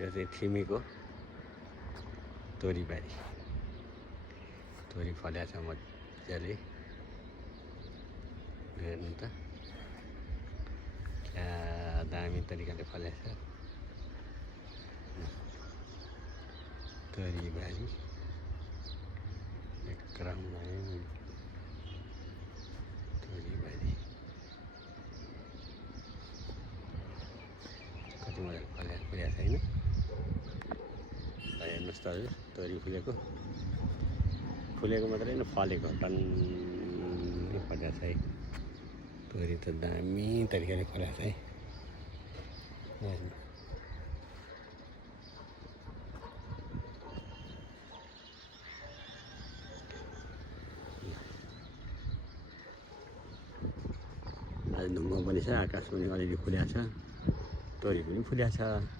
यो चाहिँ थिमीको तोरीबारी तोरी फलेको छ मजाले हेर्नु त क्या दामी तरिकाले फलेको छ तोरीबारी एक क्रममा तोरीबारी कति मजाले फलेको छैन हेर्नुहोस् त हजुर तोरी फुलेको मात्रै न फलेको टन्नै फलेको छ है तोरी त दामी तरिकाले फलेको छ है आज ढुङ्गा पनि छ आकाश पनि अलिअलि खुलेको छ तोरी पनि फुलेको छ